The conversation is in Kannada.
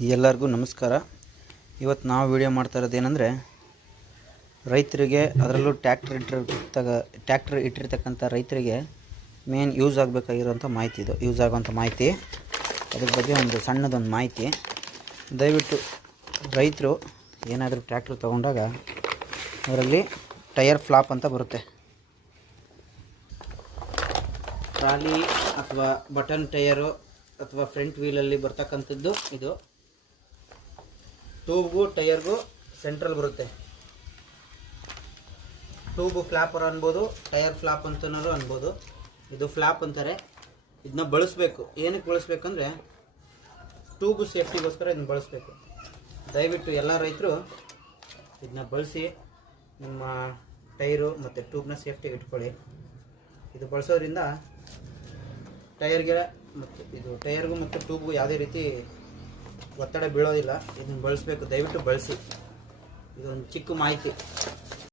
ಎಲ್ಲರಿಗೂ ನಮಸ್ಕಾರ. ಇವತ್ತು ನಾವು ವಿಡಿಯೋ ಮಾಡ್ತಾ ಇರೋದು ಏನಂದರೆ, ರೈತರಿಗೆ ಅದರಲ್ಲೂ ಟ್ಯಾಕ್ಟ್ರ್ ಇಟ್ಟಿರ್ತಕ್ಕಂಥ ರೈತರಿಗೆ ಮೇನ್ ಯೂಸ್ ಆಗಬೇಕಾಗಿರೋಂಥ ಮಾಹಿತಿ ಇದು. ಯೂಸ್ ಆಗೋವಂಥ ಮಾಹಿತಿ, ಅದ್ರ ಬಗ್ಗೆ ಒಂದು ಸಣ್ಣದೊಂದು ಮಾಹಿತಿ. ದಯವಿಟ್ಟು ರೈತರು ಏನಾದರೂ ಟ್ಯಾಕ್ಟ್ರ್ ತೊಗೊಂಡಾಗ ಅದರಲ್ಲಿ ಟೈರ್ ಫ್ಲಾಪ್ ಅಂತ ಬರುತ್ತೆ. ಟ್ರಾಲಿ ಅಥವಾ ಬಟನ್ ಟೈರು ಅಥವಾ ಫ್ರಂಟ್ ವೀಲಲ್ಲಿ ಬರ್ತಕ್ಕಂಥದ್ದು ಇದು. ಟ್ಯೂಬ್ಗೂ ಟೈರ್ಗೂ ಸೆಂಟ್ರಲ್ ಬರುತ್ತೆ. ಟ್ಯೂಬು ಫ್ಲಾಪರ್ ಅನ್ಬೋದು, ಟೈರ್ ಫ್ಲಾಪ್ ಅಂತನೂ ಅನ್ಬೋದು. ಇದು ಫ್ಲಾಪ್ ಅಂತಾರೆ. ಇದನ್ನ ಬಳಸಬೇಕು. ಏನಕ್ಕೆ ಬಳಸ್ಬೇಕಂದ್ರೆ ಟ್ಯೂಬು ಸೇಫ್ಟಿಗೋಸ್ಕರ ಇದನ್ನ ಬಳಸಬೇಕು. ದಯವಿಟ್ಟು ಎಲ್ಲ ರೈತರು ಇದನ್ನ ಬಳಸಿ ನಿಮ್ಮ ಟೈರು ಮತ್ತು ಟ್ಯೂಬ್ನ ಸೇಫ್ಟಿಗೆ ಇಟ್ಕೊಳ್ಳಿ. ಇದು ಬಳಸೋದ್ರಿಂದ ಟೈರ್ಗೆ ಮತ್ತು ಟೈರ್ಗೂ ಮತ್ತು ಟ್ಯೂಬ್ಗೂ ಯಾವುದೇ ರೀತಿ ಒತ್ತಡ ಬೀಳೋದಿಲ್ಲ. ಇದನ್ನು ಬಳಸಬೇಕು. ದಯವಿಟ್ಟು ಬಳಸಿ. ಇದೊಂದು ಚಿಕ್ಕ ಮಾಹಿತಿ.